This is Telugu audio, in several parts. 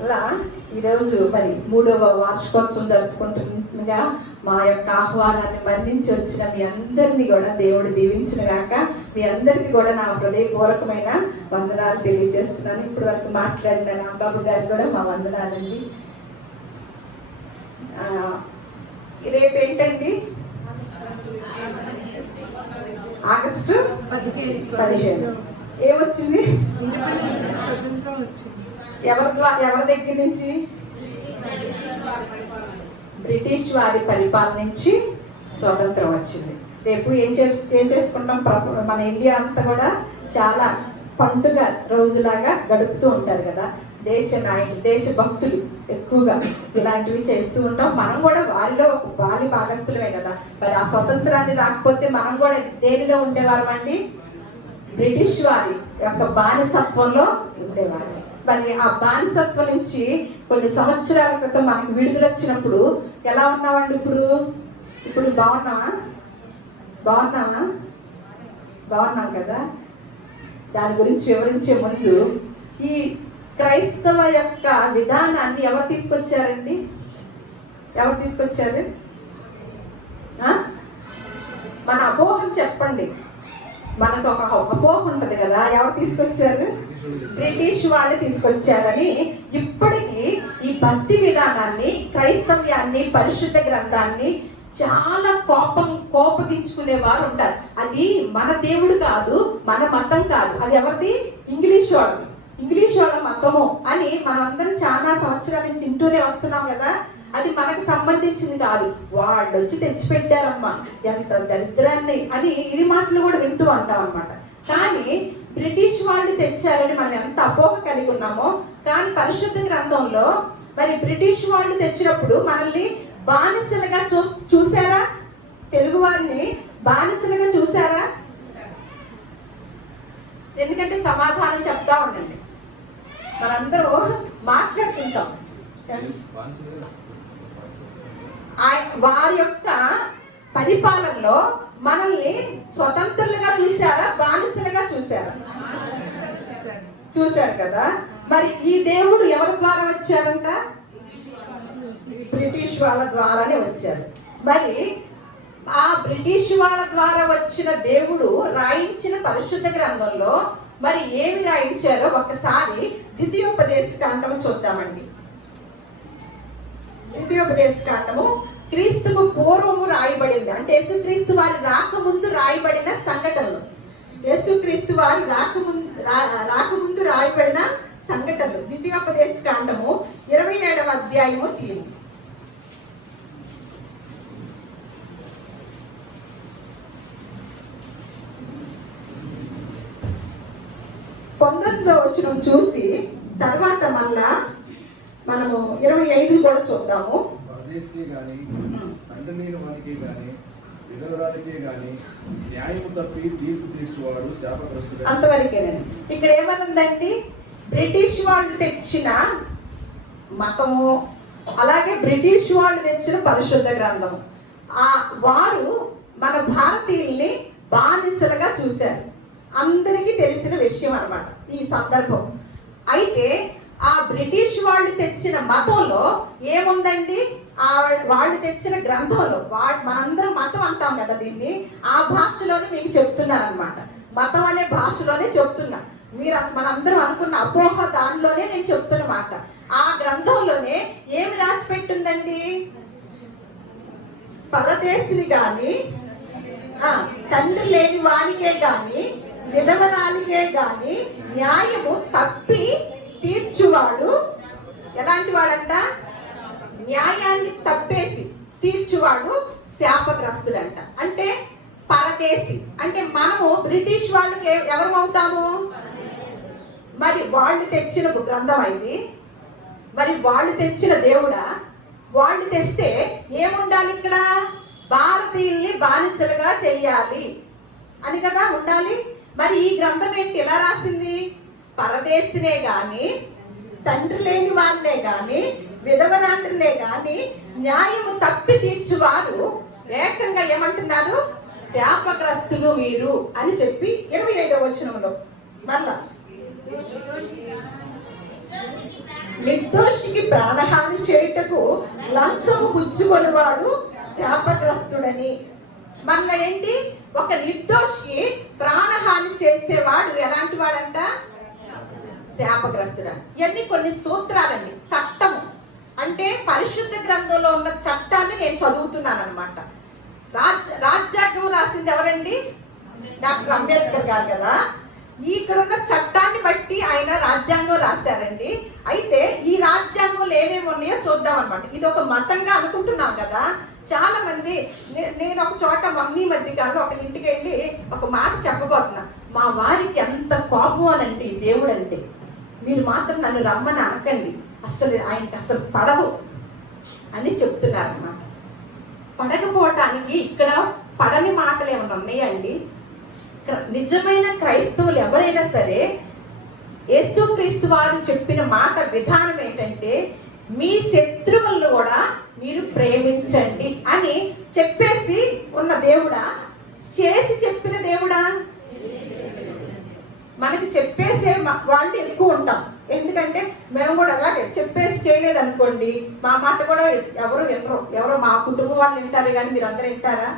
అలా ఈరోజు మరి 3వ వార్షికోత్సవం జరుపుకుంటుండగా మా యొక్క ఆహ్వానాన్ని మన్నించి వచ్చిన మీ అందరినీ కూడా దేవుడు దీవించిన గాక. మీ అందరికీ కూడా నా హృదయపూర్వకమైన వందనాలు తెలియజేస్తున్నాను. ఇప్పటి వరకు మాట్లాడిన రాంబాబు గారు కూడా మా వందనాలండి. రేపు ఏంటండి? ఆగస్టు 15. ఏమొచ్చింది? ఎవరి దగ్గర నుంచి? బ్రిటిష్ వారి పరిపాలన నుంచి స్వతంత్రం వచ్చింది. రేపు ఏం చేసుకుంటాం? మన ఇండియా అంతా కూడా చాలా పండుగ రోజులాగా గడుపుతూ ఉంటారు కదా. దేశ భక్తులు ఎక్కువగా ఇలాంటివి చేస్తూ ఉంటాం. మనం కూడా వారి భాగస్థులమే కదా. మరి ఆ స్వతంత్రాన్ని రాకపోతే మనం కూడా దేనిలో ఉండేవారు అండి? బ్రిటిష్ వారి యొక్క బానిసత్వంలో ఉండేవారు. మరి ఆ బానిసత్వం నుంచి కొన్ని సంవత్సరాల క్రితం మనకు విడుదల వచ్చినప్పుడు ఎలా ఉన్నామండి? ఇప్పుడు బాగున్నాం కదా. దాని గురించి వివరించే ముందు ఈ క్రైస్తవ యొక్క విధానాన్ని ఎవరు తీసుకొచ్చారండి? ఎవరు తీసుకొచ్చారు? మన అపోహం చెప్పండి. మనకు ఒక అపోహ ఉంటుంది కదా, ఎవరు తీసుకొచ్చారు? బ్రిటిష్ వాళ్ళు తీసుకొచ్చారని. ఇప్పటికీ ఈ భక్తి విధానాన్ని, క్రైస్తవ్యాన్ని, పరిశుద్ధ గ్రంథాన్ని చాలా కోపగించుకునే వారు ఉంటారు. అది మన దేవుడు కాదు, మన మతం కాదు, అది ఎవరిది? ఇంగ్లీష్ వాళ్ళ మతము అని మనందరం చాలా సంవత్సరాల నుంచి వింటూనే వస్తున్నాం కదా. అది మనకు సంబంధించింది కాదు, వాళ్ళు వచ్చి తెచ్చిపెట్టారమ్మా, ఎంత దరిద్రాన్ని అని ఇవి మాటలు కూడా వింటూ అంటాం అనమాట. కానీ బ్రిటిష్ వాళ్ళు తెచ్చారని మనం ఎంత అపోహ కలిగి ఉన్నామో, కానీ పరిశుద్ధ గ్రంథంలో మరి బ్రిటిష్ వాళ్ళు తెచ్చినప్పుడు మనల్ని బానిసలుగా చూసారా? తెలుగు వారిని బానిసలుగా చూసారా? ఎందుకంటే సమాధానం చెప్తా ఉండండి, మనందరూ మాట్లాడుకుంటాం. వారి యొక్క పరిపాలనలో మనల్ని స్వతంత్రులుగా చూసారా, బానిసలుగా చూసారా? చూశారు కదా. మరి ఈ దేవుడు ఎవరి ద్వారా వచ్చారంట? బ్రిటిష్ వాళ్ళ ద్వారానే వచ్చారు. మరి ఆ బ్రిటిష్ వాళ్ళ ద్వారా వచ్చిన దేవుడు రాయించిన పరిశుద్ధ గ్రంథంలో మరి ఏమి రాయించారో ఒకసారి ద్వితీయోపదేశకాండము చూద్దామండి. ద్వితీయోపదేశకాండము క్రీస్తుకు పూర్వము రాయబడింది. అంటే యేసుక్రీస్తు వారి రాకముందు రాయబడిన సంఘటనలు. యేసుక్రీస్తు వారు రాకముందు రాయబడిన సంఘటనలు. ద్వితీయోపదేశకాండము 27వ అధ్యాయము తీరు. 19వ వచనం చూసి తర్వాత మళ్ళా మనము 25 కూడా చూద్దాము. అంతవరకేనండి. ఇక్కడ ఏమనుందండి? బ్రిటిష్ వాళ్ళు తెచ్చిన మతము, అలాగే బ్రిటిష్ వాళ్ళు తెచ్చిన పరిశుద్ధ గ్రంథము, వారు మన భారతీయుల్ని బానిసలుగా చూశారు. అందరికీ తెలిసిన విషయం అన్నమాట ఈ సందర్భం. అయితే ఆ బ్రిటిష్ వాళ్ళు తెచ్చిన మతంలో ఏముందండి? వాళ్ళు తెచ్చిన గ్రంథంలో మనందరం మతం అంటాం కదా దీన్ని, ఆ భాషలోనే మీకు చెప్తున్నారనమాట. మతం అనే భాషలోనే చెప్తున్నా. మనందరం అనుకున్న అపోహ దానిలోనే నేను చెప్తున్నమాట. ఆ గ్రంథంలోనే ఏమి రాసి పెట్టుందండి? పరదేశిని గాని, తండ్రి లేని వానికే గాని, విధవరాలికే గాని న్యాయము తప్పి తీర్చువాడు ఎలాంటి వాడంట? న్యాయాన్ని తప్పేసి తీర్చువాడు శాపగ్రస్తుడంట. అంటే పరదేశి అంటే మనము బ్రిటిష్ వాళ్ళకి ఎవరు అవుతాము? మరి వాళ్ళు తెచ్చిన గ్రంథం ఇది. మరి వాళ్ళు తెచ్చిన దేవుడా? వాళ్ళు తెస్తే ఏముండాలి ఇక్కడ? భారతీయుల్ని బానిసలుగా చెయ్యాలి అని కదా ఉండాలి. మరి ఈ గ్రంథం ఏంటి ఎలా రాసింది? పరదేశినే గాని, తండ్రి లేని వారినే గాని, విధవరాండ్రులే గాని న్యాయము తప్పి తీర్చువారు ఏకంగా ఏమంటున్నారు? శాపగ్రస్తులు మీరు అని చెప్పి 25వ వచనంలో మళ్ళా నిర్దోషికి ప్రాణహాని చేయుటకు లంచము పుచ్చుకొనివాడు శాపగ్రస్తుడని. మన ఏంటి, ఒక నిర్దోషికి ప్రాణహాని చేసేవాడు ఎలాంటి వాడంట? శాపగ్రస్తుడు. ఇవన్నీ కొన్ని సూత్రాలండి. చట్టము అంటే పరిశుద్ధ గ్రంథంలో ఉన్న చట్టాన్ని నేను చదువుతున్నాను అనమాట. రాజ్యాంగం రాసింది ఎవరండి? డాక్టర్ అంబేద్కర్ గారు కదా. ఇక్కడ ఉన్న చట్టాన్ని బట్టి ఆయన రాజ్యాంగం రాశారండి. అయితే ఈ రాజ్యాంగంలో ఏమేమి ఉన్నాయో చూద్దాం అనమాట. ఇది ఒక మతంగా అనుకుంటున్నాం కదా చాలా మంది. నేను ఒక చోట మమ్మీ మధ్యకాలంలో ఒక ఇంటికి వెళ్ళి ఒక మాట చెప్పబోతున్నా. మా వారికి ఎంత కోపం అనండి దేవుడు అంటే, మీరు మాత్రం నన్ను రమ్మని అనకండి, అసలు ఆయనకి అసలు పడదు అని చెప్తున్నారు అన్నమాట. పడకపోవటానికి ఇక్కడ పడని మాటలు ఏమైనా ఉన్నాయండి? నిజమైన క్రైస్తవులు ఎవరైనా సరే యేసుక్రీస్తు వారు చెప్పిన మాట విధానం ఏంటంటే, మీ శత్రువులను కూడా మీరు ప్రేమించండి అని చెప్పేసి ఉన్న దేవుడా, చేసి చెప్పిన దేవుడా? మనకి చెప్పేసే వాళ్ళు ఎక్కువ ఉంటాం. ఎందుకంటే మేము కూడా అలాగే చెప్పేసి చేయలేదు అనుకోండి, మా మాట కూడా ఎవరు వినరు. ఎవరో మా కుటుంబం వాళ్ళు వింటారు కానీ మీరు అందరూ వింటారా?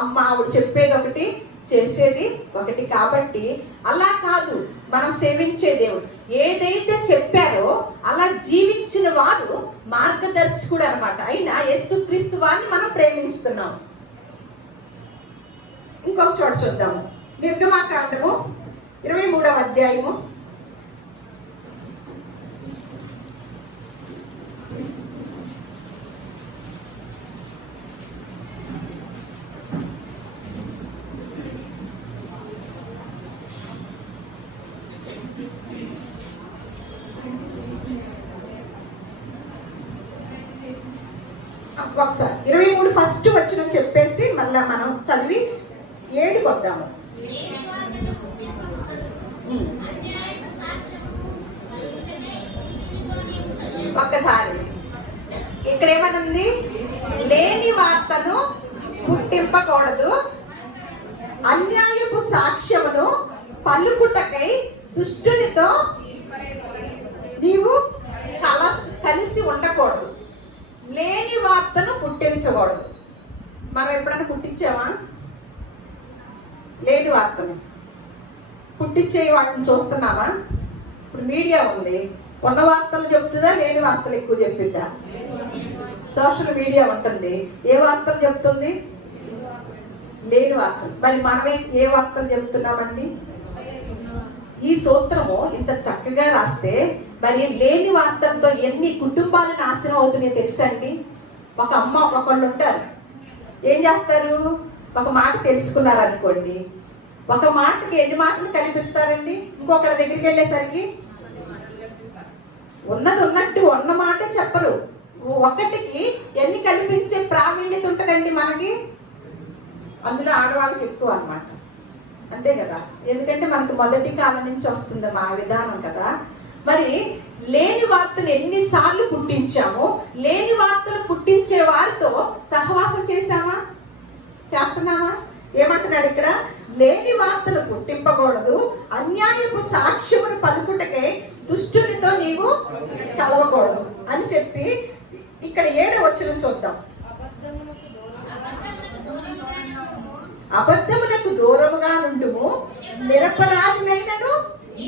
అమ్మ ఆవిడ చెప్పేది ఒకటి చేసేది ఒకటి. కాబట్టి అలా కాదు మనం సేవించే దేవుడు. ఏదైతే చెప్పారో అలా జీవించిన వారు మార్గదర్శకుడు అనమాట. అయినా యేసుక్రీస్తు వారిని మనం ప్రేమించుతున్నాం. ఇంకొక చోట చూద్దాము. నిర్గమాకాండము 23వ అధ్యాయము 23 ఫస్ట్ వచనం చెప్పేసి మళ్ళా మనం చదివి 7 వద్దాము. ఒక్కసారి ఇక్కడ ఏమనుంది? లేని వార్తను పుట్టింపకూడదు, అన్యాయపు సాక్ష్యమును పలుకుటకై దుష్టునితో నీవు కలిసి ఉండకూడదు. లేని వార్తను పుట్టించకూడదు. మనం ఎప్పుడైనా పుట్టించామా? లేని వార్తను పుట్టించే వాటిని చూస్తున్నామా? ఇప్పుడు మీడియా ఉంది, ఉన్న వార్తలు చెప్తుందా లేని వార్తలు ఎక్కువ చెప్పిందా? సోషల్ మీడియా ఉంటుంది, ఏ వార్తలు చెప్తుంది? లేని వార్తలు. మరి మనమే ఏ వార్తలు చెప్తున్నామండి? ఈ సూత్రము ఇంత చక్కగా రాస్తే మరి లేని వార్తలతో ఎన్ని కుటుంబాలు నాశనం అవుతున్నాయో తెలుసా అండి? ఒక అమ్మ ఒకళ్ళు ఉంటారు, ఏం చేస్తారు? ఒక మాట తెలుసుకున్నారు అనుకోండి, ఒక మాటకి ఎన్ని మాటలు కల్పిస్తారండి? ఇంకొకళ్ళ దగ్గరికి వెళ్ళేసరికి ఉన్నది ఉన్నట్టు ఉన్న మాట చెప్పరు. ఒకటికి ఎన్ని కల్పించే ప్రావీణ్యత ఉంటుందండి మనకి. అందులో ఆడవాళ్ళకి ఎక్కువ అన్నమాట. అంతే కదా, ఎందుకంటే మనకు మొదటి కాలం నుంచి వస్తుంది మా విధానం కదా. మరి లేని వార్తలు ఎన్నిసార్లు పుట్టించామో, లేని వార్తలు పుట్టించే వారితో సహవాసం చేశామా? చేస్తున్నామా? ఏమంటున్నాడు ఇక్కడ? లేని వార్తలు పుట్టింపకూడదు, అన్యాయపు సాక్ష్యమును పలుకుటకే దుష్టునితో నీవు కలవకూడదు అని చెప్పి ఇక్కడ 7వ వచనం చూద్దాం. అబద్ధమునకు దూరముగా నుండుము, నిరపరాధినైనను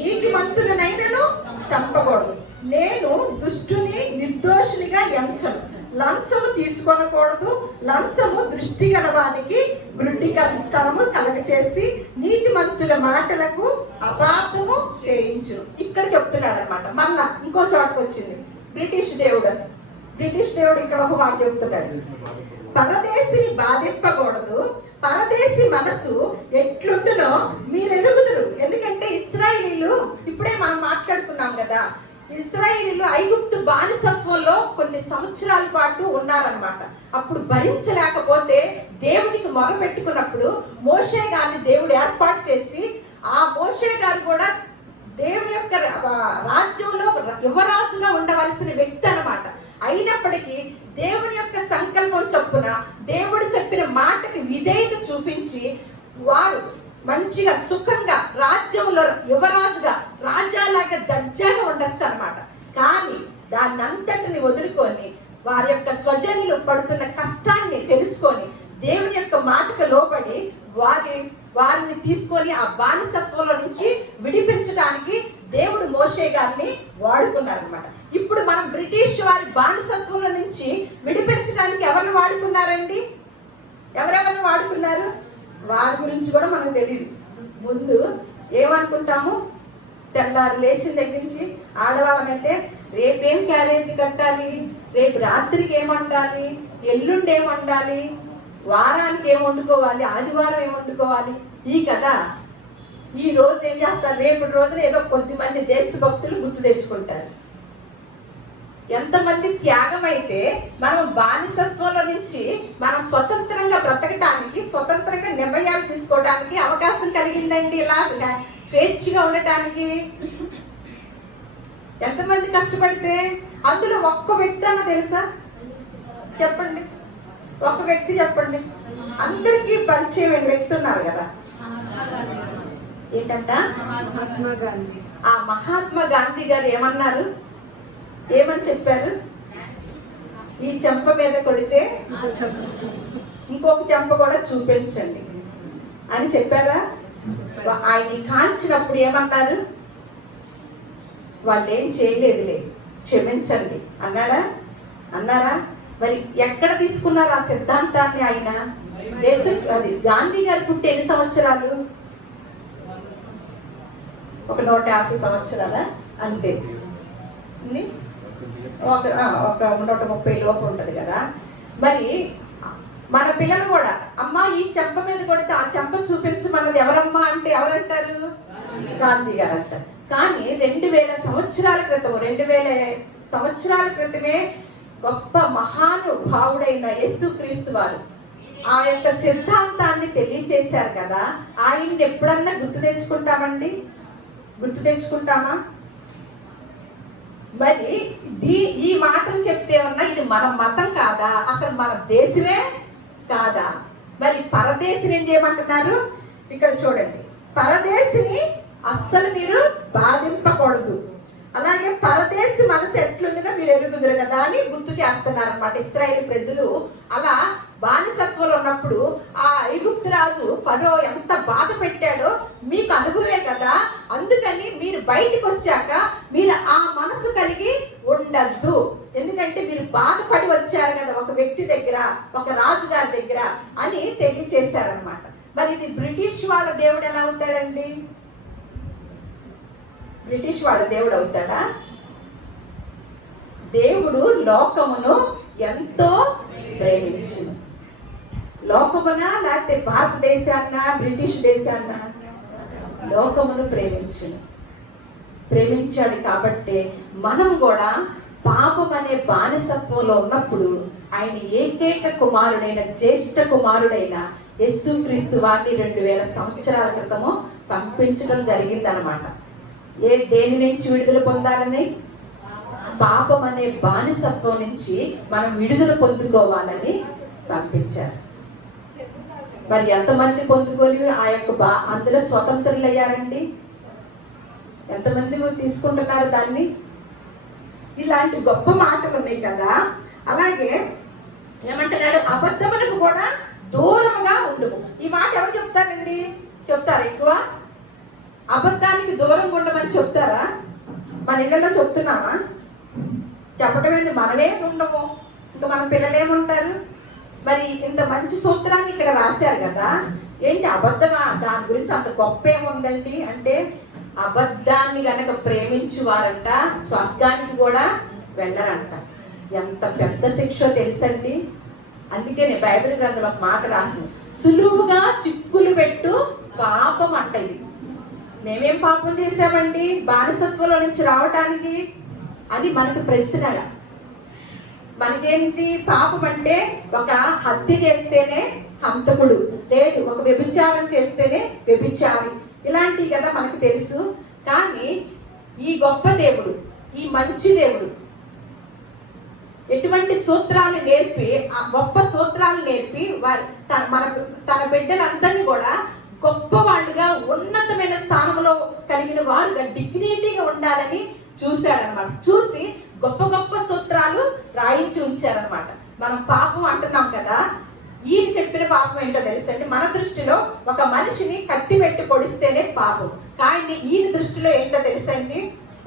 నీతిమంతులనైనను చంపకూడదు. నేను దుష్టుని నిర్దోషినిగా ఎంచను. లంచము తీసుకొనకూడదు, లంచము దృష్టి గలవానికి గ్రుడ్డితనము కలగచేసి నీతిమంతుల మాటలకు అపార్థము చేయించును. ఇక్కడ చెప్తున్నాడు అనమాట. మళ్ళా ఇంకో చోటకు వచ్చింది. బ్రిటిష్ దేవుడు ఇక్కడ ఒక మాట చెప్తున్నాడు. పరదేశిని బాధింపకూడదు, పరదేశి మనసు ఎట్లుండునో మీరు ఎరుగుదురు. ఎందుకంటే ఇశ్రాయేలీలు, ఇప్పుడే మనం మాట్లాడుకున్నాం కదా, ఇశ్రాయేలీలు ఐగుప్తు బానిసత్వంలో కొన్ని సంవత్సరాల పాటు ఉన్నారనమాట. అప్పుడు భరించలేకపోతే దేవునికి మొరపెట్టుకున్నప్పుడు మోషే గారిని దేవుడు ఏర్పాటు చేసి, ఆ మోషే గారు కూడా దేవుని యొక్క రాజ్యంలో యువరాజుగా ఉండవలసిన వ్యక్తి అనమాట. అయినప్పటికీ దేవుని యొక్క సంకల్పం చొప్పున దేవుడు చెప్పిన మాటకి విధేయత చూపించి వారు మంచిగా సుఖంగా రాజ్యంలో యువరాజుగా రాజాలాగా దర్జాగా ఉండొచ్చు అనమాట. కానీ దాన్ని అంతటిని వదులుకొని వారి యొక్క స్వజనులు పడుతున్న కష్టాన్ని తెలుసుకొని దేవుని యొక్క మాటకు లోబడి వారిని తీసుకొని ఆ బానిసత్వంలో నుంచి విడిపించడానికి దేవుడు మోషే గారిని వాడుకున్నారు అనమాట. ఇప్పుడు మనం బ్రిటిష్ వారి బానిసత్వంలో నుంచి విడిపించడానికి ఎవరిని వాడుకున్నారండి? ఎవరెవరిని వాడుకున్నారు? వారి గురించి కూడా మనకు తెలియదు. ముందు ఏమనుకుంటాము, తెల్లారు లేచిన దగ్గర నుంచి ఆడవాళ్ళమైతే రేపేం క్యారేజీ కట్టాలి, రేపు రాత్రికి ఏం వండాలి, ఎల్లుండి ఏం వండాలి, వారానికి ఏం వండుకోవాలి, ఆదివారం ఏం వండుకోవాలి, ఈ కదా. ఈ రోజు ఏం చేస్తారు, రేపటి రోజున ఏదో కొద్దిమంది దేశభక్తులు గుర్తు తెచ్చుకుంటారు. ఎంతమంది త్యాగం అయితే మనం బానిసత్వంలో నుంచి మనం స్వతంత్రంగా బ్రతకటానికి, స్వతంత్రంగా నిర్ణయాలు తీసుకోవడానికి అవకాశం కలిగిందండి. ఇలా స్వేచ్ఛగా ఉండటానికి ఎంతమంది కష్టపడితే, అందులో ఒక్క వ్యక్తి అన్న తెలుసా? చెప్పండి, ఒక్క వ్యక్తి చెప్పండి. అందరికీ పరిచయమైన వ్యక్తి ఉన్నారు కదా, ఏంటంట? ఆ మహాత్మా గాంధీ గారు ఏమన్నారు, ఏమని చెప్పారు? ఈ చెంప మీద కొడితే ఇంకొక చెంప కూడా చూపించండి అని చెప్పారా? ఆయన్ని కాల్చినప్పుడు ఏమన్నారు? వాళ్ళు ఏం చేయలేదులే, క్షమించండి అన్నాడా? అన్నారా? మరి ఎక్కడ తీసుకున్నారు ఆ సిద్ధాంతాన్ని? ఆయన అది గాంధీ గారు పుట్టి ఎన్ని సంవత్సరాలు? ఒక 150 సంవత్సరాల అంతే, ఒక 130 లోపు ఉంటుంది కదా. మరి మన పిల్లలు కూడా, అమ్మ ఈ చెంప మీద కొడితే ఆ చెంప చూపించమన్నది ఎవరమ్మా అంటే ఎవరంటారు? గాంధీ గారు అంటారు. కానీ 2000 సంవత్సరాల క్రితం, 2000 సంవత్సరాల క్రితమే గొప్ప మహానుభావుడైన యేసుక్రీస్తు వారు ఆ యొక్క సిద్ధాంతాన్ని తెలియచేశారు కదా. ఆయన్ని ఎప్పుడన్నా గుర్తు తెచ్చుకుంటామండి? గుర్తు తెచ్చుకుంటామా? మరి ఈ మాటలు చెప్తే ఉన్నా ఇది మన మతం కాదా? అసలు మన దేశమే కాదా? మరి పరదేశిని ఏం చేయమంటున్నారు? ఇక్కడ చూడండి, పరదేశిని అస్సలు మీరు బాధింపకూడదు, అలాగే పరదేశి మనసు ఎట్లుండినా మీరు ఎరుగుదురు కదా అని గుర్తు చేస్తున్నారు అనమాట. ఇశ్రాయేలు ప్రజలు అలా బానిసత్వంలో ఉన్నప్పుడు ఆ ఐగుప్తు రాజు ఫరో ఎంత బాధ పెట్టాడో మీకు అనుభవే కదా. అందుకని మీరు బయటకు వచ్చాక మీరు ఆ మనసు కలిగి ఉండద్దు, ఎందుకంటే మీరు బాధపడి వచ్చారు కదా ఒక వ్యక్తి దగ్గర, ఒక రాజుగారి దగ్గర అని తెలియచేశారనమాట. మరి ఇది బ్రిటిష్ వాళ్ళ దేవుడు ఎలా అవుతాడండి? బ్రిటిష్ వాళ్ళ దేవుడు అవుతాడా? దేవుడు లోకమును ఎంతో ప్రేమించింది. లోకమునా లేకపోతే భారతదేశాన్న, బ్రిటిష్ దేశాన్న? లోకమును ప్రేమించాడు కాబట్టి మనం కూడా పాపం అనే బానిసత్వంలో ఉన్నప్పుడు ఆయన ఏకైక కుమారుడైన, జ్యేష్ఠ కుమారుడైన యేసుక్రీస్తు వారిని 2000 సంవత్సరాల క్రితము పంపించడం జరిగిందనమాట. దేని నుంచి విడుదల పొందాలని? పాపం అనే బానిసత్వం నుంచి మనం విడుదల పొందుకోవాలని పంపించారు. మరి ఎంతమంది పొందుకొని ఆ యొక్క అందులో స్వతంత్రులు అయ్యారండి? ఎంతమంది తీసుకుంటున్నారు దాన్ని? ఇలాంటి గొప్ప మాటలు ఉన్నాయి కదా. అలాగే ఏమంటున్నాడు? అబద్ధములకు కూడా దూరంగా ఉండము. ఈ మాట ఎవరు చెప్తారండి? చెప్తారా ఎక్కువ? అబద్ధానికి దూరంగా ఉండమని చెప్తారా? మన ఇళ్ళలో చెప్తున్నామా? చెప్పడం ఏంది, మనమే ఉండము, ఇంకా మన పిల్లలు ఏముంటారు? మరి ఇంత మంచి సూత్రాన్ని ఇక్కడ రాశారు కదా, ఏంటి అబద్ధమా? దాని గురించి అంత గొప్ప ఏముందండి అంటే, అబద్ధాన్ని గనక ప్రేమించువారంట స్వర్గానికి కూడా వెళ్ళరంట. ఎంత పెద్ద శిక్ష తెలుసండి. అందుకే నేను బైబిల్ గ్రంథంలో ఒక మాట రాసింది, సులువుగా చిక్కులు పెట్టు పాపం అంట. ఇది మేమేం పాపం చేసామండి బానిసత్వంలో నుంచి రావటానికి? అది మనకు ప్రశ్నగా. మనకేంటి పాపం అంటే? ఒక హత్య చేస్తేనే హంతకుడు, లేదు ఒక వ్యభిచారం చేస్తేనే వ్యభిచారి, ఇలాంటివి కదా మనకు తెలుసు. కానీ ఈ గొప్ప దేవుడు, ఈ మంచి దేవుడు ఎటువంటి సూత్రాలు నేర్పి, ఆ గొప్ప సూత్రాలు నేర్పి తన బిడ్డలందరినీ కూడా గొప్ప వాళ్ళుగా, ఉన్నతమైన స్థానంలో కలిగిన వారుగా, డిగ్నిటీగా ఉండాలని చూశాడనమాట. చూసి గొప్ప గొప్ప సూత్రాలు రాయించి ఉంచారనమాట. మనం పాపం అంటున్నాం కదా, ఈయన చెప్పిన పాపం ఏంటో తెలుసండి. మన దృష్టిలో ఒక మనిషిని కత్తి పెట్టి పొడిస్తేనే పాపం, కానీ ఈయన దృష్టిలో ఏంటో తెలుసండి,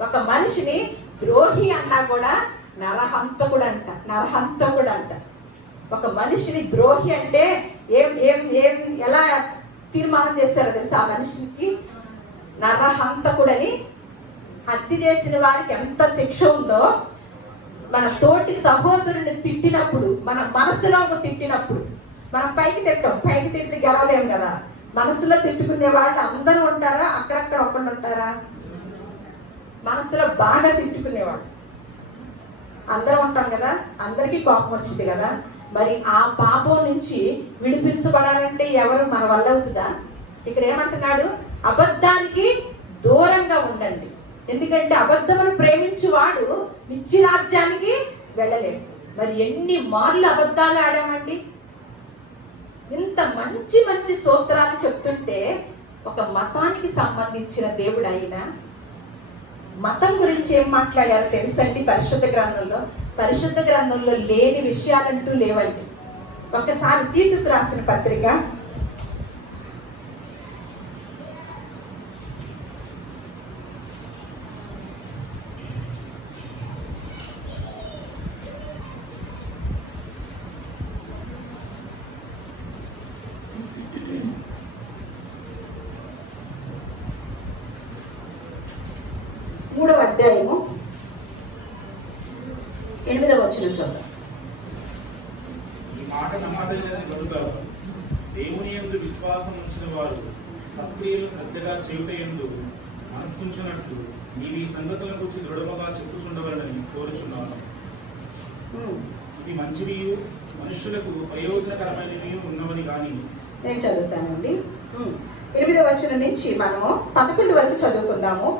ఒక మనిషిని ద్రోహి అన్నా కూడా నరహంతకుడు అంట. ఒక మనిషిని ద్రోహి అంటే ఏం ఏం ఏం ఎలా తీర్మానం చేశారో తెలుసా? ఆ మనిషికి నరహంతకుడని. హత్య చేసిన వారికి ఎంత శిక్ష ఉందో, మన తోటి సహోదరుని తిట్టినప్పుడు, మన మనసులో తిట్టినప్పుడు, మనం పైకి తిడితే గెలవలేము కదా. మనసులో తిట్టుకునే వాళ్ళు అందరూ ఉంటారా? అక్కడక్కడ ఒకళ్ళు ఉంటారా? మనసులో బాగా తిట్టుకునేవాళ్ళు అందరం ఉంటాం కదా. అందరికీ కోపం వచ్చింది కదా. మరి ఆ పాపం నుంచి విడిపించబడాలంటే ఎవరు మన వల్ల అవుతుందా? ఇక్కడ ఏమంటున్నాడు? అబద్ధానికి దూరంగా ఉండండి, ఎందుకంటే అబద్ధమును ప్రేమించువాడు నిత్యరాజ్యానికి వెళ్ళలేడు. మరి ఎన్ని మార్లు అబద్ధాలు ఆడామండి. ఇంత మంచి మంచి సూత్రాలు చెప్తుంటే ఒక మతానికి సంబంధించిన దేవుడు ఆయన మతం గురించి ఏం మాట్లాడారో తెలుసండి? పరిశుద్ధ గ్రంథంలో లేని విషయాలంటూ లేవండి. ఒకసారి తీతుకు రాసిన పత్రిక 3వ అధ్యాయము 8వ వచనం చూద్దాం. ఈ మాట నమ్మదగినదని కనుక దేవుని యందు విశ్వాసం ఉంచిన వారు సత్క్రియలు శ్రద్ధగా చేయుట యందు మనస్సుంచునట్లు నీవు ఈ సంగతుల గురించి దృఢముగా చెప్పుచుండవలనని కోరుచున్నాను. ఇవి మంచివి మనుషులకు ప్రయోజనకరమైనవి ఉన్నవని కానీ. నేను చదువుతానండి. 8వ వచనం నుంచి మనము 11 వరకు చదువుకుందాము.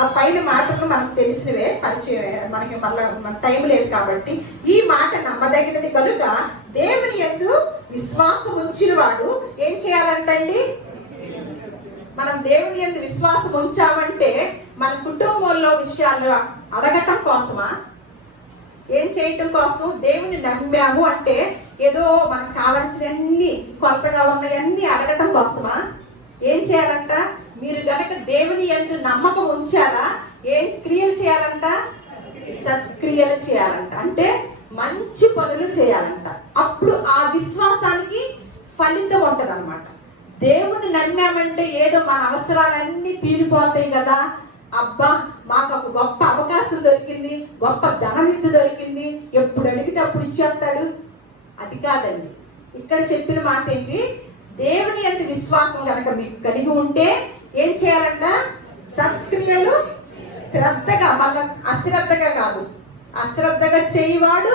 ఆ పైన మాటలు మనకు తెలిసినవే, పరిచయం, మనకి మళ్ళీ మన టైం లేదు కాబట్టి. ఈ మాట నమ్మదగినది కనుక దేవుని యందు విశ్వాసం ఉంచిన వాడు ఏం చేయాలంటండి? మనం దేవుని యందు విశ్వాసం ఉంచామంటే మన కుటుంబంలో విషయాలు అడగటం కోసమా? ఏం చేయటం కోసం? దేవుని నమ్మాము అంటే ఏదో మనకు కావలసినవన్నీ, కొత్తగా ఉన్నవన్నీ అడగటం కోసమా? ఏం చేయాలంట? మీరు గనక దేవుని యందు నమ్మకం ఉంచారా, ఏం క్రియలు చేయాలంట? సత్క్రియలు చేయాలంట. అంటే మంచి పనులు చేయాలంట. అప్పుడు ఆ విశ్వాసానికి ఫలితం ఉంటది అనమాట. దేవుని నమ్మామంటే ఏదో మన అవసరాలన్నీ తీరిపోతాయి కదా, అబ్బా మాకు ఒక గొప్ప అవకాశం దొరికింది, గొప్ప ధననిధి దొరికింది, ఎప్పుడు అడిగితే అప్పుడు ఇచ్చేస్తాడు, అది కాదండి. ఇక్కడ చెప్పిన మాట ఏంటి? దేవుని యందు విశ్వాసం కనుక మీకు కలిగి ఉంటే ఏం చేయాలంట? సత్క్రియలు శ్రద్ధగా, మళ్ళీ అశ్రద్ధగా కాదు. అశ్రద్ధగా చేయవాడు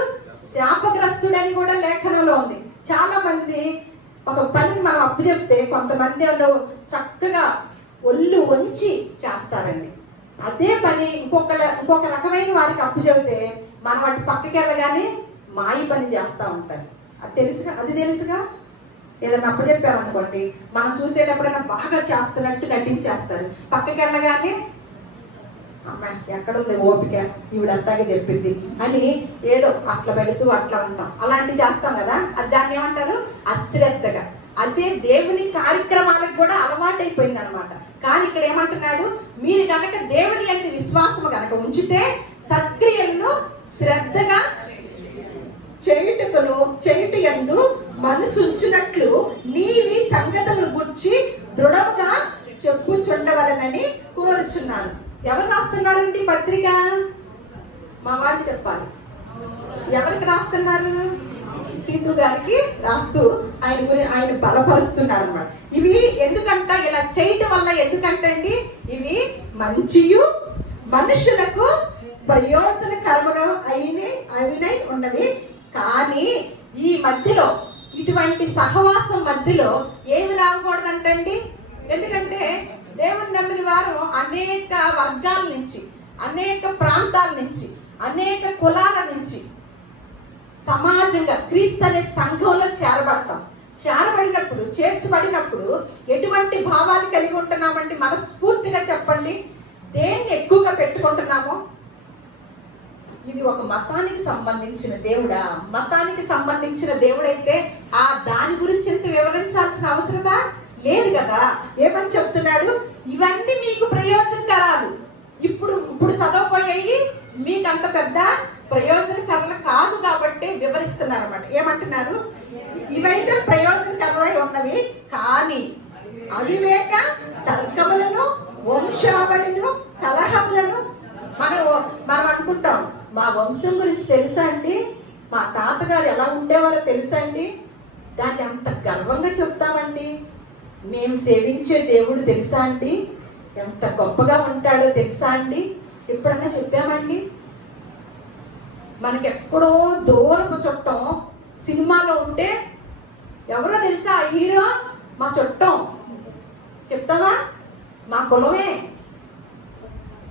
శాపగ్రస్తుడని కూడా లేఖనంలో ఉంది. చాలా మంది ఒక పనిని మనం అప్పు చెప్తే కొంతమంది వాళ్ళు చక్కగా ఒళ్ళు వంచి చేస్తారండి. అదే పని ఇంకొక రకమైన వారికి అప్పు చెబితే మనం వాటి పక్కకి వెళ్ళగానే మాయి పని చేస్తూ ఉంటారు. అది తెలుసుగా. ఏదైనా అప్పచెప్పామనుకోండి, మనం చూసేటప్పుడైనా బాగా చేస్తున్నట్టు నటించేస్తారు. పక్కకి వెళ్ళగానే అమ్మాయి ఎక్కడుంది ఓపిక, ఈవిడంతాగా చెప్పింది అని ఏదో అట్లా పెడుతూ అట్లా ఉంటాం. అలాంటివి చేస్తాం కదా, అది దాన్ని ఏమంటారు? అశ్రద్ధగా. అదే దేవుని కార్యక్రమాలకు కూడా అలవాటైపోయింది అనమాట. కానీ ఇక్కడ ఏమంటున్నాడు? మీరు కనుక దేవుని యందు విశ్వాసము కనుక ఉంచితే సత్క్రియలను శ్రద్ధగా చేయుట యందు మనసుంచునట్లు నీవి సంగతులను గుర్చి దృఢంగా చెప్పుచుండవలనని కోరుచున్నాను. ఎవరు రాస్తున్నారండి పత్రిక? మా వాళ్ళు చెప్పాలి. ఎవరికి రాస్తున్నారు? తీతు గారికి రాస్తూ ఆయన బలపరుస్తున్నాడు అనమాట. ఇవి ఎందుకంట ఇలా చేయటం వల్ల? ఎందుకంటండి ఇవి మంచియు మనుషులకు ప్రయోజనకరములు అయినై ఉన్నవి. కానీ ఈ మధ్యలో, ఇటువంటి సహవాసం మధ్యలో ఏమి రాకూడదంటండి. ఎందుకంటే దేవుని నమ్మిన వారు అనేక వర్గాల నుంచి, అనేక ప్రాంతాల నుంచి, అనేక కులాల నుంచి సమాజంగా క్రీస్తు అనే సంఘంలో చేర్చబడినప్పుడు ఎటువంటి భావాలు కలిగి ఉంటున్నామండి? మనస్ఫూర్తిగా చెప్పండి, దేన్ని ఎక్కువగా పెట్టుకుంటున్నామో? ఇది ఒక మతానికి సంబంధించిన దేవుడా? మతానికి సంబంధించిన దేవుడైతే దాని గురించి ఎంత వివరించాల్సిన అవసరత లేదు కదా. ఏమని చెప్తున్నాడు? ఇవన్నీ మీకు ప్రయోజనకరాలు. ఇప్పుడు చదవబోయేవి మీకు అంత పెద్ద ప్రయోజనకరాలు కాదు కాబట్టి వివరిస్తున్నారు అన్నమాట. ఏమంటున్నారు? ఇవైతే ప్రయోజనకరమై ఉన్నవి, కానీ అవివేక తర్కములను, వంశావళులను, కలహములను మనం అనుకుంటాం, మా వంశం గురించి తెలుసా అండి, మా తాతగారు ఎలా ఉండేవారో తెలుసా అండి, దాన్ని అంత గర్వంగా చెప్తామండి. మేము సేవించే దేవుడు తెలుసా అండి, ఎంత గొప్పగా ఉంటాడో తెలుసా అండి, ఎప్పుడన్నా చెప్పామండి? మనకెక్కడో దూరపు చుట్టం సినిమాలో ఉంటే ఎవరో తెలుసా ఆ హీరో, మా చుట్టం చెప్తావా? మా కులమే.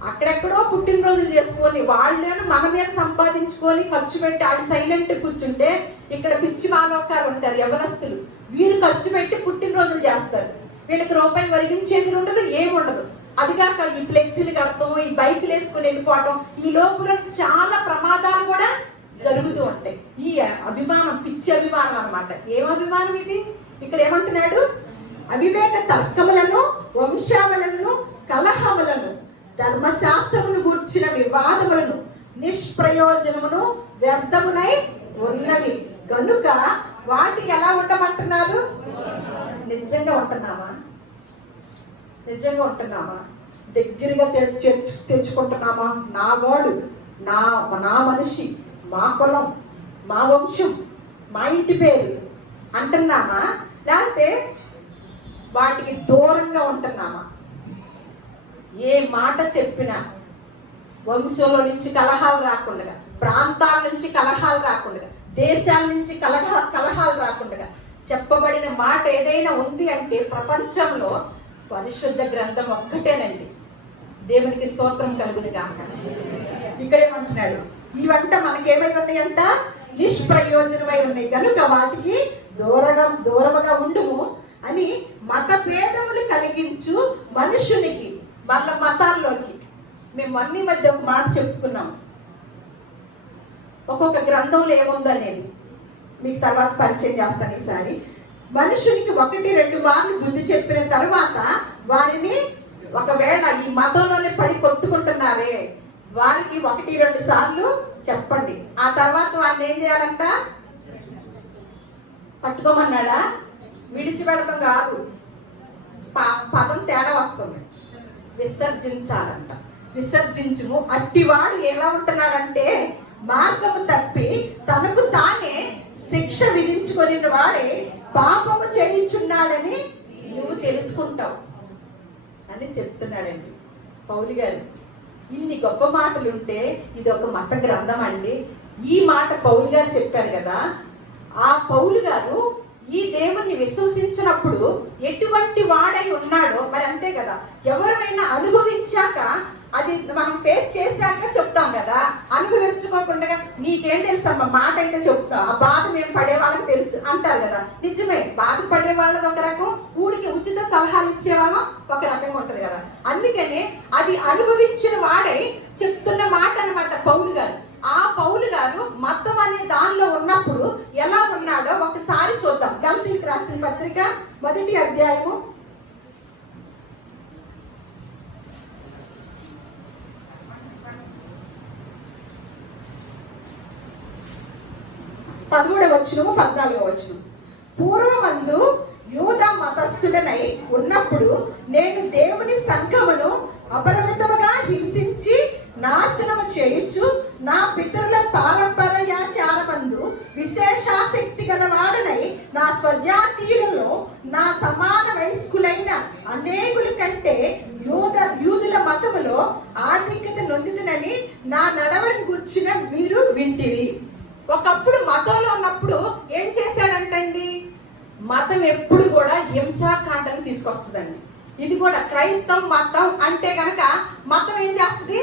అక్కడెక్కడో పుట్టినరోజులు చేసుకొని వాళ్ళని మన మీద సంపాదించుకొని ఖర్చు పెట్టి ఆడి సైలెంట్ కూర్చుంటే, ఇక్కడ పిచ్చి మాలోకాలు ఉంటారు యవనస్తులు, వీరు ఖర్చు పెట్టి పుట్టినరోజులు చేస్తారు. వీళ్ళకి రూపాయి వరిగించేది ఉండదు, ఏముండదు. అదిగాక ఈ ఫ్లెక్సీలు కడతాం, ఈ బైకులు వేసుకుని వెళ్ళిపోవటం, ఈ లోపల చాలా ప్రమాదాలు కూడా జరుగుతూ ఉంటాయి. ఈ అభిమానం పిచ్చి అభిమానం అన్నమాట. ఏం అభిమానం ఇది? ఇక్కడ ఏమంటున్నాడు? అవివేక తర్కములను, వంశావళులను, కలహములను, ధర్మశాస్త్రమును గూర్చిన వివాదములను, నిష్ప్రయోజనమును, వ్యర్థమునై ఉన్నవి గనుక వాటికి ఎలా ఉండమంటున్నారు? నిజంగా ఉంటున్నామా? నిజంగా ఉంటున్నామా? దగ్గరగా తెచ్చుకుంటున్నామా? నా వాడు, నా మనిషి, మా కులం, మా వంశం, మా ఇంటి పేరు అంటున్నామా? లేకపోతే వాటికి దూరంగా ఉంటున్నామా? ఏ మాట చెప్పినా వంశంలో నుంచి కలహాలు రాకుండా, ప్రాంతాల నుంచి కలహాలు రాకుండా, దేశాల నుంచి కలహాలు రాకుండా చెప్పబడిన మాట ఏదైనా ఉంది అంటే ప్రపంచంలో పరిశుద్ధ గ్రంథం ఒక్కటేనండి. దేవునికి స్తోత్రం కలుగును గాక. ఇక్కడేమంటున్నాడు? ఇవంట మనకేమై ఉన్నాయంట? నిష్ప్రయోజనమై ఉన్నాయి కనుక వాటికి దూరముగా ఉండుము అని మత భేదములు కలిగించు మనుషునికి, వాళ్ళ మతాల్లోకి. మేము అన్ని మధ్య ఒక మాట చెప్పుకున్నాం, ఒక్కొక్క గ్రంథంలో ఏముందనేది మీకు తర్వాత పరిచయం చేస్తాను. ఈసారి మనుషునికి 1-2 మార్లు బుద్ధి చెప్పిన తర్వాత వారిని, ఒకవేళ ఈ మతంలోనే పడి కొట్టుకుంటున్నారే వారికి 1-2 సార్లు చెప్పండి. ఆ తర్వాత వారిని ఏం చేయాలంట? పట్టుకోమన్నాడా? విడిచిపెడతాం కాదు, పదం తేడా వస్తుంది. విసర్జించాలంట. విసర్జించుము. అట్టివాడు ఎలా ఉంటున్నాడంటే మార్గము తప్పి తనకు తానే శిక్ష విధించుకొని వాడే పాపము చేయించున్నాడని నువ్వు తెలుసుకుంటావు అని చెప్తున్నాడండి పౌలు గారు. ఇన్ని గొప్ప మాటలుంటే ఇది ఒక మత గ్రంథం అండి. ఈ మాట పౌలు గారు చెప్పారు కదా. ఆ పౌలు గారు ఈ దేవుణ్ణి విశ్వసించినప్పుడు ఎటువంటి వాడై ఉన్నాడో మరి అంతే కదా. ఎవరైనా అనుభవించాక అది మనం ఫేస్ చేశాక చెప్తాం కదా. అనుభవించుకోకుండా నీకేం తెలుసు అమ్మ మాట అయితే చెప్తా, ఆ బాధ మేము పడే వాళ్ళకి తెలుసు అంటారు కదా. నిజమే, బాధపడే వాళ్ళది ఒక రకం, ఊరికి ఉచిత సలహాలు ఇచ్చే వాళ్ళం ఒక రకంగా ఉంటది కదా. అందుకని అది అనుభవించిన వాడై చెప్తున్న మాట అన్నమాట పౌలు గారు. ఆ పౌలు గారు మతం అనే దానిలో ఉన్నప్పుడు ఎలా ఉన్నాడో ఒకసారి చూద్దాం. గలతీయులకు రాసిన పత్రిక 1వ అధ్యాయము 13వ వచనము 14వ వచనం. పూర్వమందు యూద మతస్థుడనై ఉన్నప్పుడు నేను దేవుని సంఘమును అపరిమితముగా హింసించి నాశనము చేయుచు నా పితరుల పారంపర్యాచారమందు విశేషాసక్తి గలవాడనై నా స్వజాతీయులలో నా సమాన వయస్కులైన అనేకుల కంటే యూదుల మతములో ఆధిక్యత నొందుతునని నా నడవడిని గుర్చిన మీరు వింటిరి. ఒకప్పుడు మతంలో ఉన్నప్పుడు ఏం చేశాడంటండి? మతం ఎప్పుడు కూడా హింసాకాండను తీసుకొస్తుందండి. ఇది కూడా క్రైస్తవ మతం అంటే గనక మతం ఏం చేస్తుంది?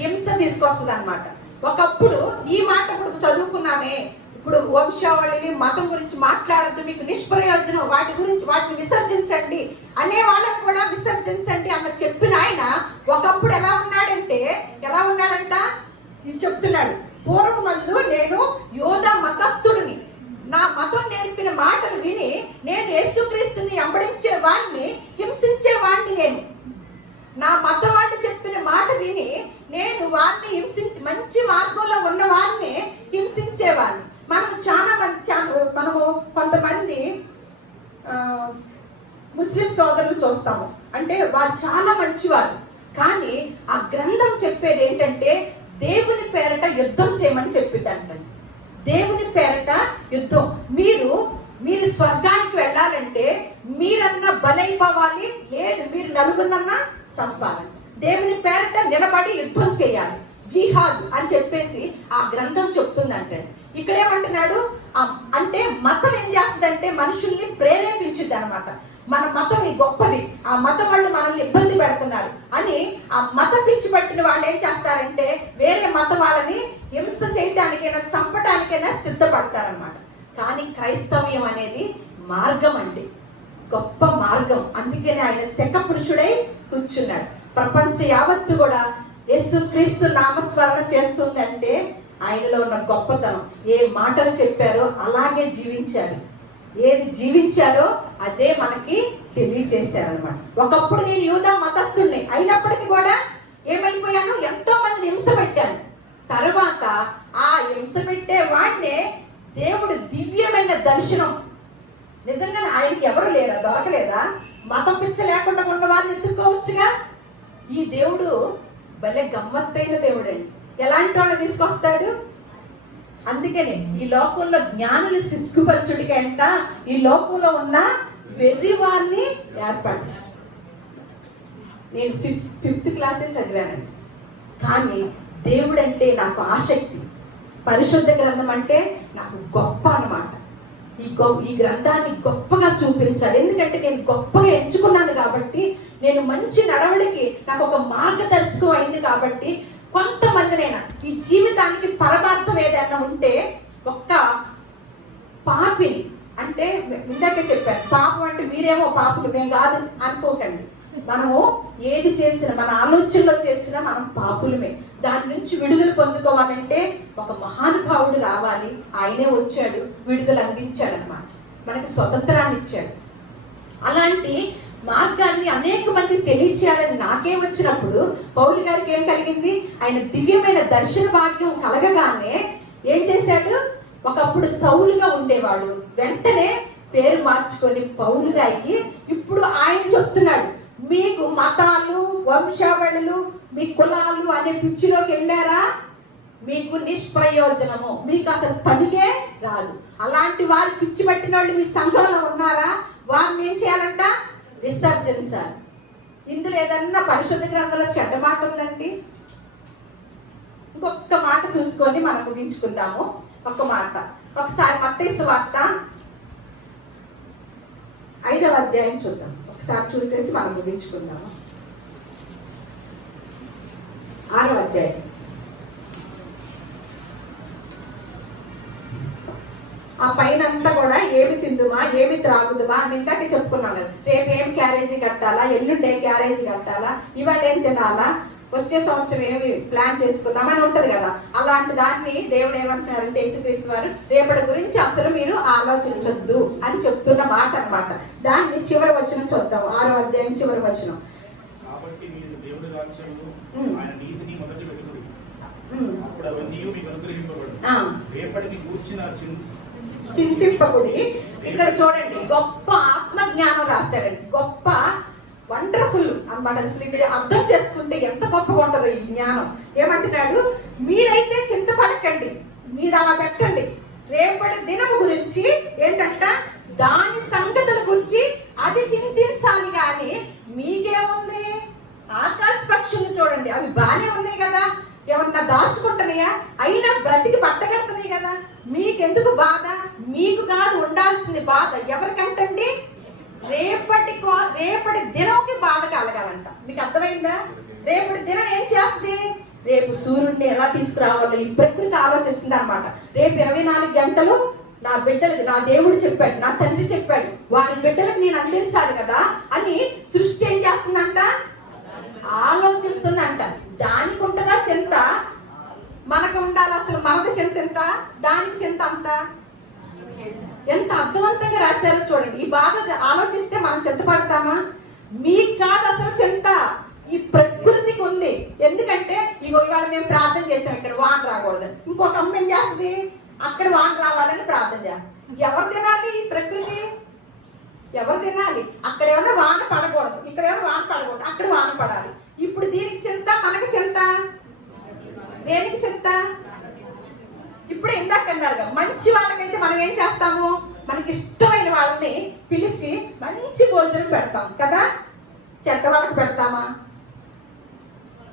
హింస తీసుకొస్తుంది అన్నమాట. ఒకప్పుడు ఈ మాట ఇప్పుడు చదువుకున్నామే, ఇప్పుడు వంశావళిని మతం గురించి మాట్లాడద్దు, మీకు నిష్ప్రయోజనం, వాటిని విసర్జించండి అనే వాళ్ళని కూడా విసర్జించండి అన్న చెప్పిన ఆయన ఒకప్పుడు ఎలా ఉన్నాడంట? ఇది చెప్తున్నాడు. పూర్వమందు నేను యోధా మతస్థుడిని, నా మతం నేర్పిన మాటలు విని నేను యేసుక్రీస్తుని వెంబడించే వాడిని, హింసించే వాడిని. నేను నా మతం వాళ్ళు చెప్పిన మాట విని నేను వారిని హింసించి, మంచి మార్గంలో ఉన్న వారిని హింసించేవాడిని. మనము కొంతమంది ముస్లిం సోదరులు చూస్తాము, అంటే వారు చాలా మంచివారు, కానీ ఆ గ్రంథం చెప్పేది ఏంటంటే దేవుని పేరట యుద్ధం చేయమని చెప్పిందంటండి. దేవుని పేరట యుద్ధం. మీరు స్వర్గానికి వెళ్ళాలంటే మీరన్నా బలైపోవాలి, లేదు మీరు నలుగురన్నా చంపాలి. దేవుని పేరట నిలబడి యుద్ధం చేయాలి, జిహాద్ అని చెప్పేసి ఆ గ్రంథం చెప్తుందంటే. ఇక్కడేమంటున్నాడు అంటే మతం ఏం చేస్తుందంటే మనుషుల్ని ప్రేరేపించింది అనమాట. మన మతం ఈ గొప్పది, ఆ మతం వాళ్ళు మనల్ని ఇబ్బంది పెడుతున్నారు అని ఆ మత పిచ్చి పట్టిన వాళ్ళు ఏం చేస్తారంటే వేరే మతం వాళ్ళని హింస చేయటానికైనా చంపటానికైనా సిద్ధపడతారనమాట. కానీ క్రైస్తవ్యం అనేది మార్గం అండి, గొప్ప మార్గం. అందుకనే ఆయన శక పురుషుడై కూర్చున్నాడు. ప్రపంచ యావత్తు కూడా యేసుక్రీస్తు నామస్మరణ చేస్తుందంటే ఆయనలో ఉన్న గొప్పతనం. ఏ మాటలు చెప్పారో అలాగే జీవించారు, ఏది జీవించారో అదే మనకి తెలియచేశారనమాట. ఒకప్పుడు నేను యూదా మతస్థుడిని అయినప్పటికీ కూడా ఏమైపోయాను, ఎంతో మందిని హింస పెట్టాను. తర్వాత ఆ హింస పెట్టే వాడినే దేవుడు దివ్యమైన దర్శనం, నిజంగా ఆయనకి ఎవరు లేరా, దొరకలేదా? మతం పిచ్చ లేకుండా ఉన్న వారిని ఎత్తుకోవచ్చుగా. ఈ దేవుడు భలే గమ్మత్తైన దేవుడు అండి. ఎలాంటి వాళ్ళని తీసుకొస్తాడు? అందుకనే ఈ లోకంలో జ్ఞానులు సిగ్గుపరచుడికంట ఈ లోకంలో ఉన్న వెర్రి వారిని ఏర్పడ్డారు. నేను ఫిఫ్త్ క్లాసే చదివానండి, కానీ దేవుడు అంటే నాకు ఆసక్తి. పరిశుద్ధ గ్రంథం అంటే నాకు గొప్ప అన్నమాట. ఈ గ్రంథాన్ని గొప్పగా చూపించాలి, ఎందుకంటే నేను గొప్పగా ఎంచుకున్నాను కాబట్టి, నేను మంచి నడవడికి నాకు ఒక మార్గదర్శకం అయింది కాబట్టి, కొంతమందినైనా ఈ జీవితానికి పరమార్థం ఏదైనా ఉంటే ఒక్క పాపిని, అంటే ఇందాకే చెప్పాను పాపం అంటే మీరేమో పాపులు, మేము కాదు అనుకోకండి. మనము ఏది చేసినా మన ఆలోచనలో చేసినా మనం పాపులమే. దాని నుంచి విడుదల పొందుకోవాలంటే ఒక మహానుభావుడు రావాలి. ఆయనే వచ్చాడు, విడుదల అందించాడు అనమాట, మనకి స్వతంత్రాన్ని ఇచ్చాడు. అలాంటి మార్గాన్ని అనేక మంది తెలియచేయాలని నాకే వచ్చినప్పుడు పౌలు గారికి ఏం కలిగింది? ఆయన దివ్యమైన దర్శన భాగ్యం కలగగానే ఏం చేశాడు? ఒకప్పుడు సౌలుగా ఉండేవాడు, వెంటనే పేరు మార్చుకొని పౌలుగా అయ్యి ఇప్పుడు ఆయన చెప్తున్నాడు, మీకు మతాలు, వంశావళులు, మీ కులాలు అనే పిచ్చిలోకి వెళ్ళారా, మీకు నిష్ప్రయోజనము, మీకు అసలు పనికే రాదు. అలాంటి వారు పిచ్చి పట్టిన వాళ్ళు మీ సంఘంలో ఉన్నారా? వారిని ఏం చేయాలంట? విసర్జించాలి. ఇందులో ఏదన్నా పరిశుద్ధ గ్రంథంలో చెడ్డ మాట ఉందండి? ఇంకొక మాట చూసుకొని మనం ముగించుకుందాము. ఒక మాట ఒకసారి మత్తయి సువార్త 5వ అధ్యాయం చూద్దాం. ఒకసారి చూసేసి మనం ముగించుకుందాము. 6వ అధ్యాయం. ఆ పైన అంతా కూడా ఏమి తిందుమా, ఏమి త్రాగుదుమా అని ఇందాకే చెప్పుకున్నాం కదా. రేపు ఏం క్యారేజీ కట్టాలా, ఎల్లుండి ఏం క్యారేజీ కట్టాలా, ఇవాళ ఏం తినాలా, వచ్చే సంవత్సరం ఏమి ప్లాన్ చేసుకుందామని ఉంటది కదా. అలాంటి దాన్ని దేవుడు ఏమంటున్నారంటే యేసుక్రీస్తు వారు రేపటి గురించి అసలు మీరు ఆలోచించొద్దు అని చెప్తున్న మాట అన్నమాట. దాన్ని చివరి వచనం చూద్దాం. 6వ అధ్యాయం చివరి వచనం. కాబట్టి మీరు దేవుడి రాజ్యమును ఆయన నీతిని మొదటి వెతుకుడి, అప్పుడు అవన్నీ మీకు అనుగ్రహింపబడును. రేపటిని గూర్చిన చింతింపకుడి. ఇక్కడ చూడండి, గొప్ప ఆత్మ జ్ఞానం రాశాడండి, గొప్ప వండర్ఫుల్ అన్నమాట. అసలు ఇది అర్థం చేసుకుంటే ఎంత గొప్పగా ఉంటుందో ఈ జ్ఞానం. ఏమంటున్నాడు? మీరైతే చింతపడకండి, మీరు అలా పెట్టండి. రేపటి దినం గురించి ఏంటంట, దాని సంగతుల గురించి అది చింతించాలి. కానీ మీకేముంది? ఆకాశ పక్షులు చూడండి, అవి బాగానే ఉన్నాయి కదా, ఏమన్నా దాచుకుంటున్నాయా? అయినా బ్రతికి పట్టగడుతున్నాయి కదా. మీకెందుకు బాధ? మీకు కాదు ఉండాల్సింది బాధ. ఎవరికంటండి? రేపటి దినంకి బాధ కలగాలంట. మీకు అర్థమైందా? రేపటి దినం ఏం చేస్తుంది? రేపు సూర్యుడిని ఎలా తీసుకురావాలో ఈ ప్రకృతి ఆలోచిస్తుంది అనమాట. రేపు 24 గంటలు నా బిడ్డలకు, నా దేవుడు చెప్పాడు, నా తండ్రి చెప్పాడు, వారి బిడ్డలకు నేను అందించాలి కదా అని సృష్టి ఏం చేస్తుందంట? ఆలోచిస్తుందంట. దానికి ఉంటుందా చింత? మనకు ఉండాలి. అసలు మనది చింత ఎంత, దానికి చింత అంత. ఎంత అర్థవంతంగా రాశారో చూడండి. ఈ బాధ ఆలోచిస్తే మనం చింత పడతామా? మీకు కాదు అసలు చింత, ఈ ప్రకృతికి ఉంది. ఎందుకంటే ఇవాళ మేము ప్రార్థన చేసాం, ఇక్కడ వాన రాకూడదు. ఇంకొక అమ్మ ఏం చేస్తుంది, అక్కడ వాన రావాలని ప్రార్థన చేస్తుంది. ఎవరు తినాలి? ఈ ప్రకృతి ఎవరు తినాలి? అక్కడ ఏమన్నా వాన పడకూడదు, ఇక్కడ ఏమన్నా వాన పడకూడదు, అక్కడ వాన పడాలి. ఇప్పుడు దీనికి చింత, మనకి చింత. దేనికి చింత? ఇప్పుడు ఇందాక అన్నారు, మంచి వాళ్ళకైతే మనం ఏం చేస్తాము, మనకి ఇష్టమైన వాళ్ళని పిలిచి మంచి భోజనం పెడతాం కదా. చెడ్డ వాళ్ళకి పెడతామా?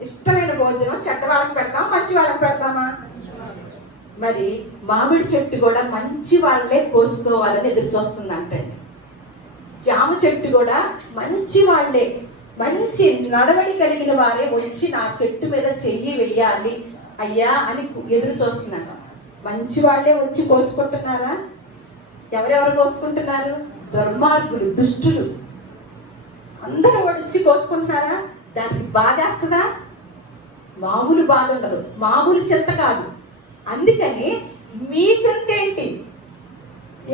ఇష్టమైన భోజనం చెడ్డ వాళ్ళకి పెడతాం, మంచి వాళ్ళకి పెడతామా? మరి మామిడి చెట్టు కూడా మంచి వాళ్ళే కోసుకోవాలని ఎదురు చూస్తుంది అంటండి. జామ చెట్టు కూడా మంచి వాళ్ళే, మంచి నడవడి కలిగిన వారే వచ్చి నా చెట్టు మీద చెయ్యి వెయ్యాలి అయ్యా అని ఎదురు చూస్తుందంట. మంచి వాళ్ళే వచ్చి కోసుకుంటున్నారా? ఎవరెవరు కోసుకుంటున్నారు? దుర్మార్గులు, దుష్టులు అందరూ వచ్చి కోసుకుంటున్నారా? దానికి బాధ వస్తుందా? మామూలు బాధ ఉండదు, మామూలు చింత కాదు. అందుకని మీ చింత ఏంటి?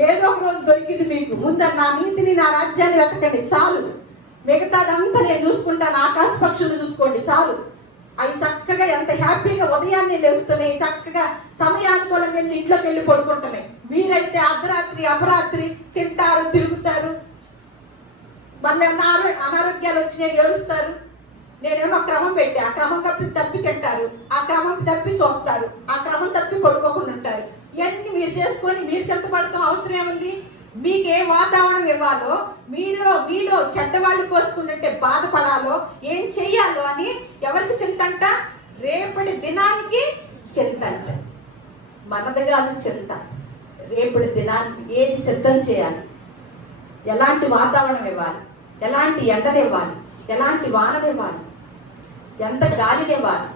ఏదో ఒక రోజు దొరికింది మీకు, ముందు నా నీతిని నా రాజ్యాన్ని వెతకండి చాలు, మిగతాదంతా నేను చూసుకుంటాను. ఆకాశ పక్షులు చూసుకోండి చాలు. అవి చక్కగా ఎంత హ్యాపీగా ఉదయాన్నే లేస్తున్నాయి, చక్కగా సమయానుకూలంగా ఇంట్లోకి వెళ్ళి పడుకుంటున్నాయి. మీరైతే అర్ధరాత్రి అపరాత్రి తింటారు, తిరుగుతారు, మళ్ళీ అనారోగ్యాలు వచ్చి నేను ఏడుస్తారు. నేనేమో క్రమం పెట్టి ఆ క్రమం తప్పి తింటారు, ఆ క్రమం తప్పి చూస్తారు, ఆ క్రమం తప్పి పడుకోకుండా ఉంటారు. ఇవన్నీ మీరు చేసుకొని మీరు చింతపడతాం అవసరం ఏముంది? మీకే వాతావరణం ఇవ్వాలో, మీలో చెడ్డవాళ్ళు కోసుకుంటుంటే బాధపడాలో, ఏం చెయ్యాలో అని ఎవరికి చింతంట? రేపటి దినానికి చింతంట. మనది కాదు చింత. రేపటి దినానికి ఏది సిద్ధం చేయాలి, ఎలాంటి వాతావరణం ఇవ్వాలి, ఎలాంటి ఎండనివ్వాలి, ఎలాంటి వాననివ్వాలి, ఎంత గాలినివ్వాలి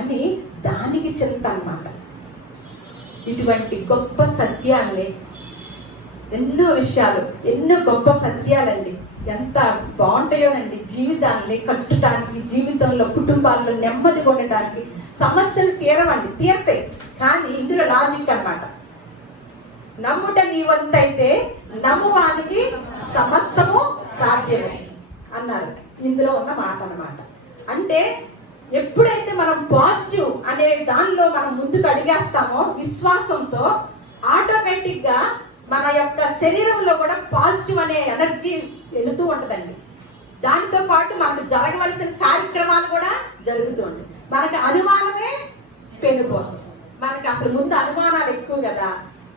అని దానికి చింత అన్నమాట. ఇటువంటి గొప్ప సత్యాల్ని, ఎన్నో విషయాలు, ఎన్నో గొప్ప సత్యాలండి, ఎంత బాగుంటాయోనండి. జీవితాన్ని కట్టడానికి, జీవితంలో కుటుంబాల్లో నెమ్మదిగా ఉండటానికి. సమస్యలు తీరతాయి, కానీ ఇందులో లాజిక్ అన్నమాట. నమ్ముట నీ వంతైతే నమ్మువానికి సమస్తము సాధ్యమే అన్నారు. ఇందులో ఉన్న మాట అన్నమాట. అంటే ఎప్పుడైతే మనం పాజిటివ్ అనే దానిలో మనం ముందుకు అడిగేస్తామో విశ్వాసంతో, ఆటోమేటిక్గా మన యొక్క శరీరంలో కూడా పాజిటివ్ అనే ఎనర్జీ వెళుతూ ఉంటుందండి. దానితో పాటు మనకు జరగవలసిన కార్యక్రమాలు కూడా జరుగుతూ ఉంటాయి. మనకు అనుమానమే పెరిగిపోతుంది. మనకు అసలు ముందు అనుమానాలు ఎక్కువ కదా.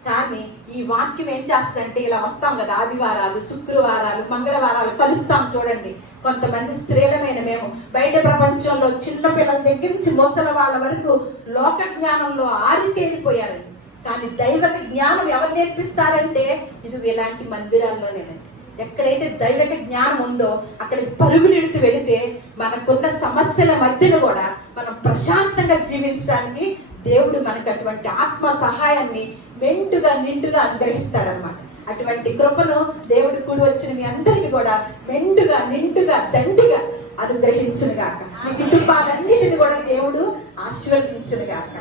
కానీ ఈ వాక్యం ఏం చేస్తుందంటే, ఇలా వస్తాం కదా ఆదివారాలు, శుక్రవారాలు, మంగళవారాలు కలుస్తాం చూడండి. కొంతమంది స్త్రీలమైన మేము బయట ప్రపంచంలో చిన్న పిల్లల దగ్గర నుంచి ముసలి వాళ్ళ వరకు లోక జ్ఞానంలో ఆరితేరిపోయారండి. కానీ దైవిక జ్ఞానం ఎవరు నేర్పిస్తారంటే ఇది ఇలాంటి మందిరాల్లోనేనండి. ఎక్కడైతే దైవిక జ్ఞానం ఉందో అక్కడికి పరుగులెడుతూ వెళితే మనకున్న సమస్యల మధ్యన కూడా మనం ప్రశాంతంగా జీవించడానికి దేవుడు మనకు అటువంటి ఆత్మ సహాయాన్ని మెండుగా నిండుగా అనుగ్రహిస్తాడనమాట. అటువంటి కృపను దేవుడు కూడి వచ్చిన మీ అందరికీ కూడా మెండుగా నిండుగా దండిగా అనుగ్రహించునుగాక. మీ కుటుంబాలన్నిటిని కూడా దేవుడు ఆశీర్వదించునుగాక.